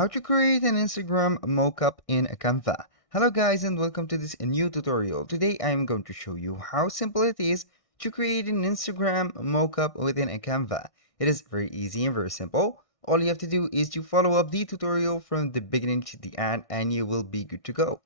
How to create an Instagram mockup in Canva. Hello guys and welcome to this new tutorial. Today I am going to show you how simple it is to create an Instagram mockup within a Canva. It is very easy and very simple. All you have to do is to follow up the tutorial from the beginning to the end and you will be good to go.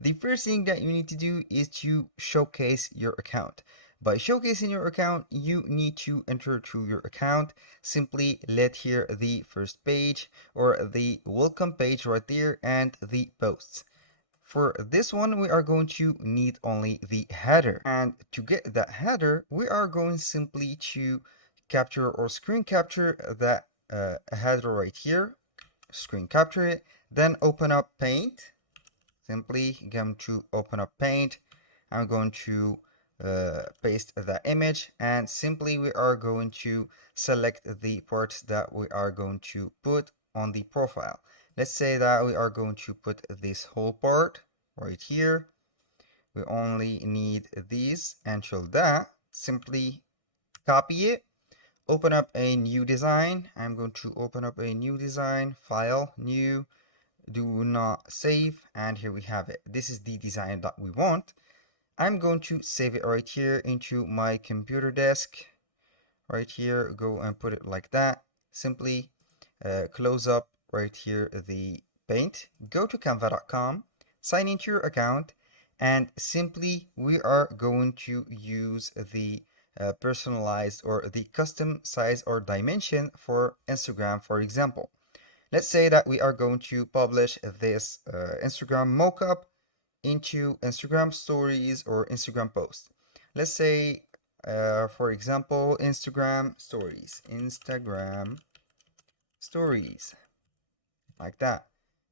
The first thing that you need to do is to showcase your account. By showcasing your account, you need to enter to your account. Simply let here the first page or the welcome page right there and the posts. For this one, we are going to need only the header. And to get that header, we are going simply to capture or screen capture that header right here. Screen capture it, then open up Paint. Simply going to open up Paint. I'm going to paste the image and simply we are going to select the parts that we are going to put on the profile. Let's say that we are going to put this whole part right here. We only need these and show that. Simply copy it, open up a new design. I'm going to open up a new design, file, new, do not save, and here we have it. This is the design that we want. I'm going to save it right here into my computer desk. Right here, go and put it like that. Simply close up right here the Paint. Go to canva.com, sign into your account, and simply we are going to use the personalized or the custom size or dimension for Instagram, for example. Let's say that we are going to publish this Instagram mockup into Instagram stories or Instagram posts. Let's say, for example, Instagram stories, like that.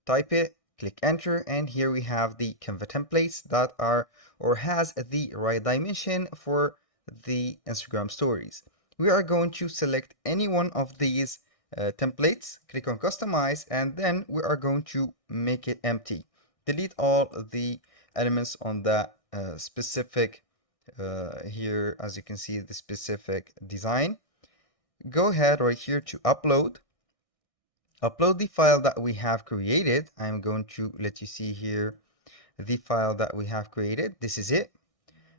Type it, click enter, and here we have the Canva templates that are or has the right dimension for the Instagram stories. We are going to select any one of these templates, click on customize, and then we are going to make it empty. Delete all the elements on that specific here, as you can see, the specific design. Go ahead right here to upload the file that we have created. I'm going to let you see here the file that we have created. This is it.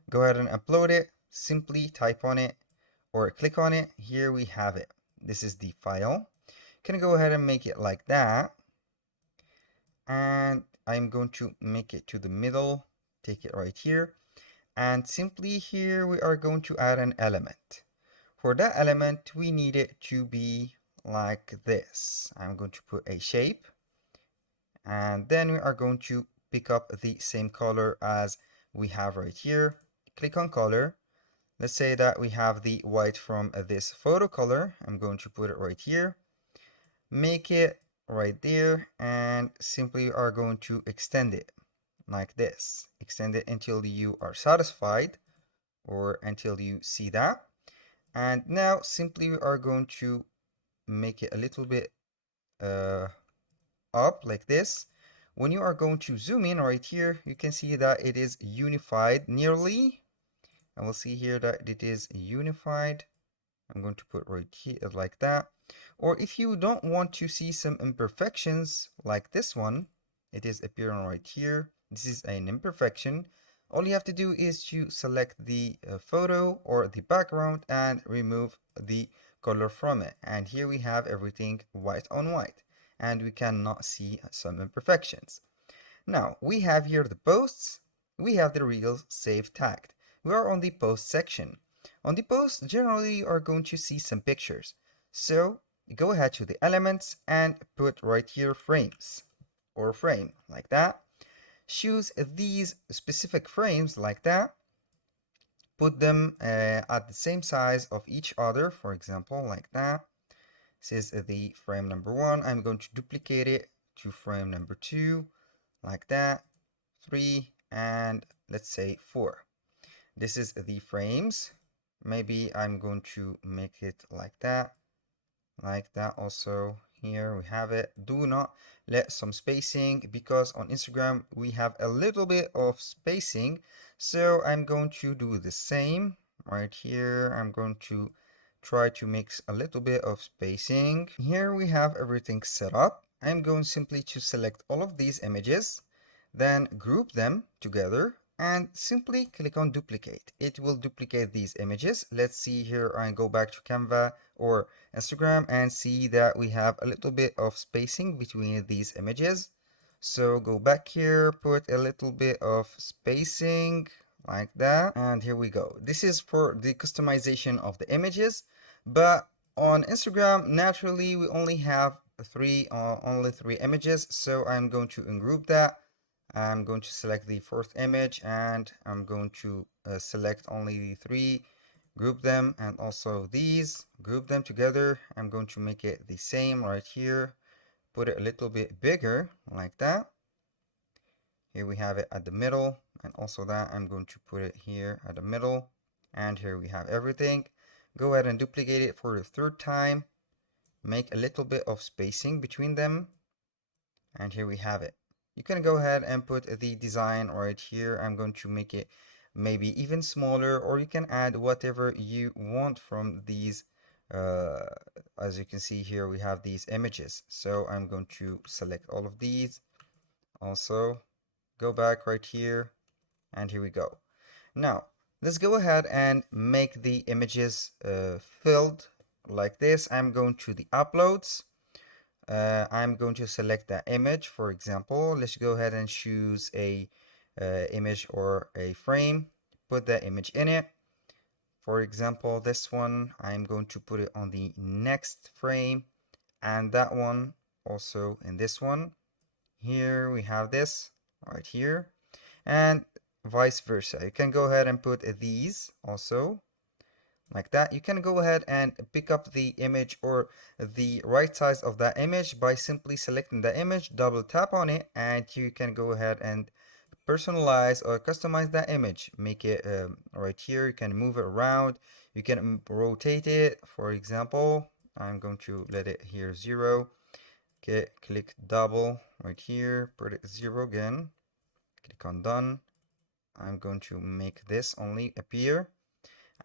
Go ahead and upload it. Simply type on it or click on it. Here we have it. This is the file. Can go ahead and make it like that. And I'm going to make it to the middle. Take it right here. And simply here we are going to add an element. For that element, we need it to be like this. I'm going to put a shape, and then we are going to pick up the same color as we have right here. Click on color. Let's say that we have the white from this photo color. I'm going to put it right here. Make it right there, and simply are going to extend it like this. Extend it until you are satisfied or until you see that. And now simply we are going to make it a little bit up like this. When you are going to zoom in right here, you can see that it is unified nearly. And we'll see here that it is unified. I'm going to put right here like that. Or if you don't want to see some imperfections like this one, it is appearing right here. This is an imperfection. All you have to do is to select the photo or the background and remove the color from it. And here we have everything white on white. And we cannot see some imperfections. Now, we have here the posts. We have the reels saved tagged. We are on the post section. On the post, generally you are going to see some pictures. So go ahead to the elements and put right here frames or frame like that. Choose these specific frames like that. Put them at the same size of each other, for example, like that. This is the frame number 1. I'm going to duplicate it to frame number 2, like that, 3, and let's say 4. This is the frames. Maybe I'm going to make it like that also. Here we have it. Do not let some spacing, because on Instagram we have a little bit of spacing, so I'm going to do the same right here. I'm going to try to mix a little bit of spacing. Here we have everything set up, I'm going simply to select all of these images, then group them together and simply click on duplicate. It will duplicate these images. Let's see here, I go back to Canva or Instagram and see that we have a little bit of spacing between these images. So go back here, put a little bit of spacing like that, and here we go. This is for the customization of the images, but on Instagram, naturally, we only have only three images, so I'm going to ungroup that. I'm going to select the fourth image and I'm going to select only the three, group them, and also these, group them together. I'm going to make it the same right here, put it a little bit bigger like that. Here we have it at the middle, and also that I'm going to put it here at the middle, and here we have everything. Go ahead and duplicate it for the third time, make a little bit of spacing between them, and here we have it. You can go ahead and put the design right here. I'm going to make it maybe even smaller, or you can add whatever you want from these. As you can see here, we have these images, so I'm going to select all of these. Also go back right here, and here we go. Now let's go ahead and make the images filled like this. I'm going to the uploads. I'm going to select that image. For example, let's go ahead and choose a image or a frame, put that image in it. For example, this one, I'm going to put it on the next frame, and that one also in this one. Here we have this right here, and vice versa. You can go ahead and put these also like that. You can go ahead and pick up the image or the right size of that image by simply selecting the image, double tap on it, and you can go ahead and personalize or customize that image. Make it right here. You can move it around, you can rotate it. For example, I'm going to let it here 0. Okay, click double right here, put it 0 again, click on done. I'm going to make this only appear,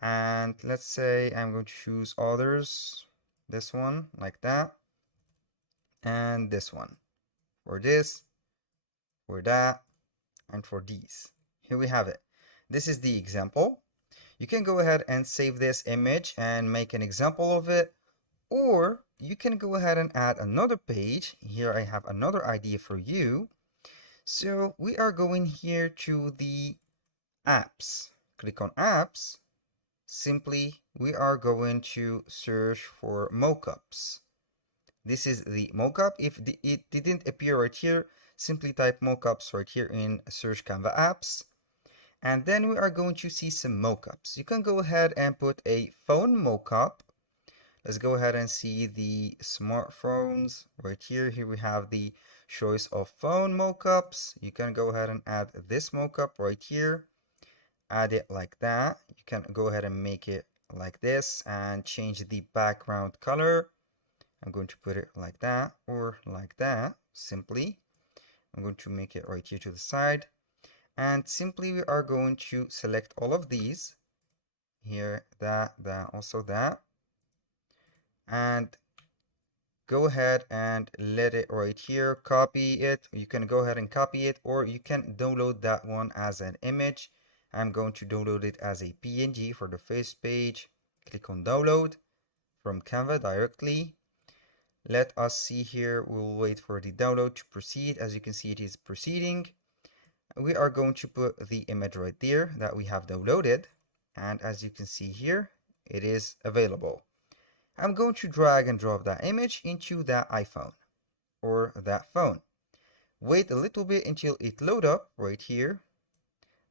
and let's say I'm going to choose others, this one like that, and this one for this, for that, and for these. Here we have it. This is the example. You can go ahead and save this image and make an example of it, or you can go ahead and add another page. Here I have another idea for you. So we are going here to the apps. Click on apps. Simply, we are going to search for mockups. This is the mockup. If it didn't appear right here, simply type mockups right here in search Canva apps. And then we are going to see some mockups. You can go ahead and put a phone mockup. Let's go ahead and see the smartphones right here. Here we have the choice of phone mockups. You can go ahead and add this mockup right here. Add it like that. You can go ahead and make it like this and change the background color. I'm going to put it like that or like that. Simply, I'm going to make it right here to the side, and simply we are going to select all of these here, that, also that, and go ahead and let it right here, copy it. You can go ahead and copy it, or you can download that one as an image. I'm going to download it as a PNG for the first page. Click on download from Canva directly. Let us see here, we'll wait for the download to proceed. As you can see, it is proceeding. We are going to put the image right there that we have downloaded, and as you can see here, it is available. I'm going to drag and drop that image into that iPhone or that phone. Wait a little bit until it load up right here.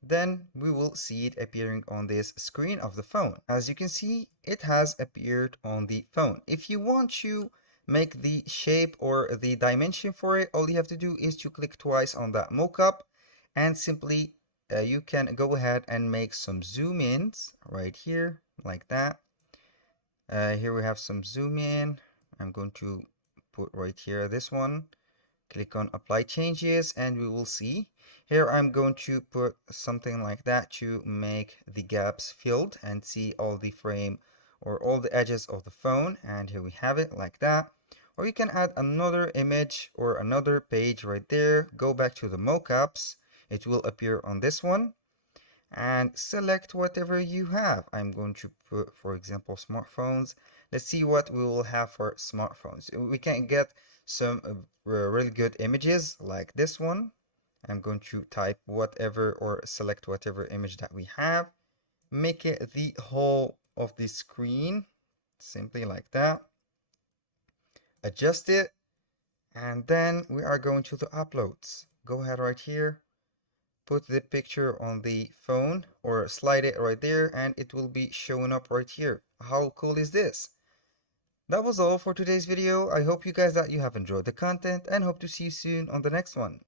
Then we will see it appearing on this screen of the phone. As you can see, it has appeared on the phone. If you want to make the shape or the dimension for it, all you have to do is to click twice on that mockup, and simply you can go ahead and make some zoom ins right here like that. Here we have some zoom in. I'm going to put right here this one. Click on apply changes, and we will see. Here I'm going to put something like that to make the gaps filled and see all the frame or all the edges of the phone. And here we have it like that. Or you can add another image or another page right there. Go back to the mockups. It will appear on this one and select whatever you have. I'm going to put, for example, smartphones. Let's see what we will have for smartphones. We can get some really good images like this one. I'm going to type whatever or select whatever image that we have. Make it the whole of the screen, simply like that. Adjust it, and then we are going to the uploads. Go ahead right here, put the picture on the phone or slide it right there, and it will be showing up right here. How cool is this? That was all for today's video. I hope you guys that you have enjoyed the content and hope to see you soon on the next one.